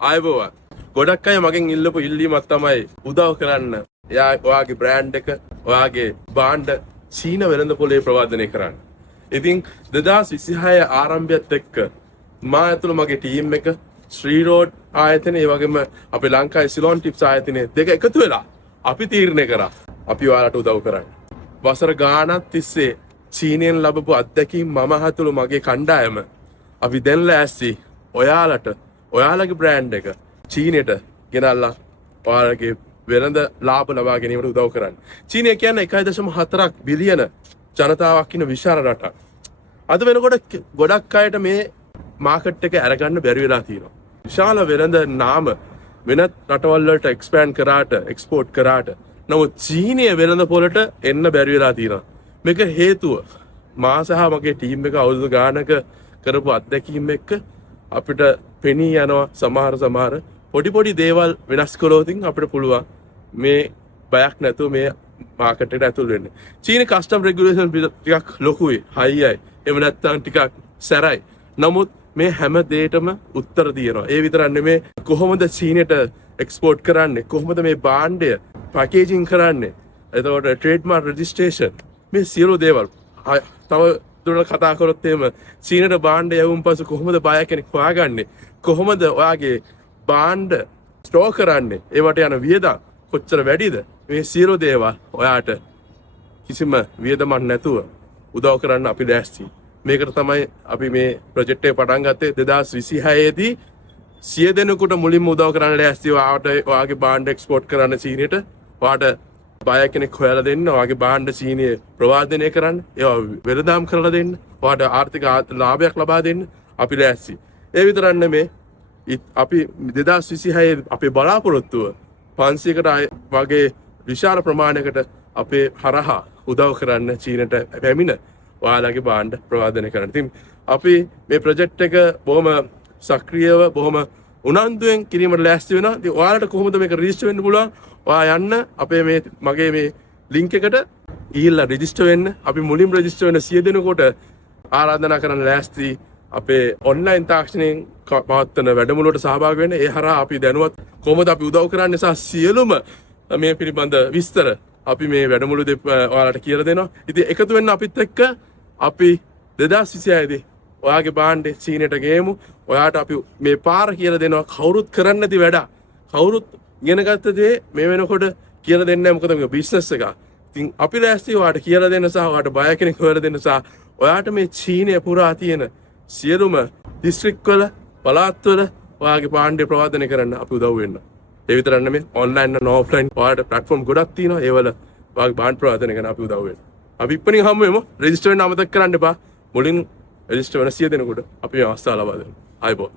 ආයබෝවන්. ගොඩක් අය මගෙන් ඉල්ලපු ඉල්ලීමක් තමයි උදව් කරන්න. එයා ඔයාගේ බ්‍රෑන්ඩ් එක, ඔයාගේ භාණ්ඩ චීන වෙළඳපොලේ ප්‍රවර්ධනය කරන්න. ඉතින් 2026 ආරම්භයත් එක්ක මා ඇතුළු මගේ ටීම් එක ශ්‍රී රෝඩ් ආයතනය ඒ වගේම අපේ ලංකාවේ සිලොන් ටිප්ස් ආයතනය දෙක එකතු වෙලා අපි තීරණය කරා අපි ඔයාලට උදව් කරන්න. වසර ගාණක් තිස්සේ චීනයෙන් ලැබපු අත්දැකීම් මම ඇතුළු මගේ කණ්ඩායම අපි දැන් ලෑස්ති ඔයාලට ඔයාලගේ බ්‍රෑන්ඩ් එක චීනෙට ගෙනල්ලා ඔයාලගේ වෙළඳ ලාභ ලබා ගැනීමට උදව් කරන්න. චීනය කියන්නේ 1.4 බිලියන ජනතාවක් ඉන්න විශාල රටක්. අද වෙනකොට ගොඩක් අයට මේ මාකට් එක අරගන්න බැරි වෙලා තියෙනවා. විශාල වෙළඳ නාම වෙනත් රටවල් වලට එක්ස්පෑන්ඩ් කරාට එක්ස්පෝර්ට් කරාට නමුත් චීනයේ වෙළඳ පොළට එන්න බැරි වෙලා තියෙනවා. මේක හේතුව මා සහ මගේ ටීම් එක අවුරුදු ගානක කරපු අත්දැකීම් එක්ක අපිට පෙනී යනවා සමහර පොඩි දේවල් වෙනස් කළොත් අපිට පුළුවන් මේ බයක් නැතුව මේ මාකට් එකට ඇතුල් වෙන්න. චීන කස්ටම් රෙගුලේෂන් ටිකක් ලොකුයි, හයියයි. එහෙම නැත්නම් ටිකක් සැරයි. නමුත් මේ හැම දෙයකටම උත්තර තියෙනවා. ඒ විතරක් නෙමෙයි කොහොමද චීනෙට එක්ස්පෝර්ට් කරන්නේ? කොහොමද මේ භාණ්ඩය පැකේජින් කරන්නේ? එතකොට ට්‍රේඩ්මාර්ක් රෙජිස්ට්‍රේෂන් මේ සියලු දේවල් තව දුරට කතා කරොත් එහෙම චීනට භාණ්ඩ යවුම් පසු කොහොමද බය කෙනෙක් හොයාගන්නේ? කොහොමද ඔයාගේ භාණ්ඩ ස්ටෝර් කරන්නේ? ඒවට යන වියදම් කොච්චර වැඩිද? මේ සියලු දේවල් ඔයාට කිසිම වියදමක් නැතුව උදව් කරන්න අපි දැස්ති. මේකට තමයි අපි මේ ප්‍රොජෙක්ට් එක පටන් ගත්තේ 2026 දී 100 දෙනෙකුට මුලින්ම උදව් කරන්න ලෑස්ති. ඔයාගේ භාණ්ඩ එක්ස්පෝර්ට් කරන්න චීනයට. ඔයාට බය කෙනෙක් හොයලා දෙන්න, ඔයාගේ භාණ්ඩ චීනයේ ප්‍රවර්ධනය කරන්න, ඒවා වෙළඳාම් කරලා දෙන්න, ඔයාට ආර්ථික ලාභයක් ලබා දෙන්න අපි ලෑස්ති. ඒ විතරක් නෙමේ අපි 2026 අපේ බලාපොරොත්තුව 500කට වගේ විශාල ප්‍රමාණයකට අපේ හරහා උදව් කරන්න චීනට පැමිණ ඔයාලගේ භාණ්ඩ ප්‍රවර්ධනය කරන්න. ඉතින් අපි මේ ප්‍රොජෙක්ට් එක බොහොම සක්‍රියව බොහොම උනන්දුවෙන් කිරීමට ලෑස්ති වෙනවා. ඉතින් ඔයාලට කොහොමද මේක රෙජිස්ටර් වෙන්න පුළුවන්? ඔයා යන්න අපේ මගේ මේ ලින්ක් එකට ගිහිල්ලා රෙජිස්ටර් වෙන්න. අපි මුලින්ම රෙජිස්ටර් වෙන 100 දෙනෙකුට ආරාධනා කරන්න ලෑස්ති. අපේ ඔන්ලයින් තාක්ෂණයෙන් පවත්වන වැඩමුළුවට සහභාගී වෙන්න. ඒ හරහා අපි දැනුවත් කොහොමද අපි උදව් කරන්නේ සහ සියලුම මේ පිළිබඳ විස්තර අපි මේ වැඩමුළුවේ ඔයාලට කියලා දෙනවා. ඉතින් එකතු වෙන්න අපිත් එක්ක අපි 2026 දී ඔයාගේ භාණ්ඩේ චීනයට ගේමු. ඔයාට අපි මේ පාර කියලා දෙනවා. කවුරුත් කරන්නේ නැති වැඩ. කවුරුත් ඉගෙන ගත්ත දේ මේ වෙනකොට කියලා දෙන්නේ නැහැ. මොකද මේක බිස්නස් එකක්. ඉතින් අපි ලෑස්ති ඔයාට කියලා දෙන්න සහ ඔයාට බය කෙනෙක් හොයලා දෙන්න සහ ඔයාට මේ චීනය පුරා තියෙන සියලුම දිස්ත්‍රික් වල පළාත් වල ඔයාගේ භාණ්ඩය ප්‍රවර්ධනය කරන්න අපි උදව් වෙන්න. ඒ විතරක් නෙමෙයි ඔන්ලයින් and ඔෆ්ලයින් ඔයාලට ප්ලැට්ෆෝම් ගොඩක් තියෙනවා. ඒවල ඔයාගේ භාණ්ඩ ප්‍රවර්ධනය කරන්න අපි උදව් වෙන්න. අපි ඉක්මනින් හමු වෙමු. රෙජිස්ටර් වෙන්න අමතක කරන්න එපා. මුලින් රෙජිස්ටර් වෙන 100 දෙනෙකුට අපි මේ අවස්ථාව ලබා දෙමු. ආයිබෝ.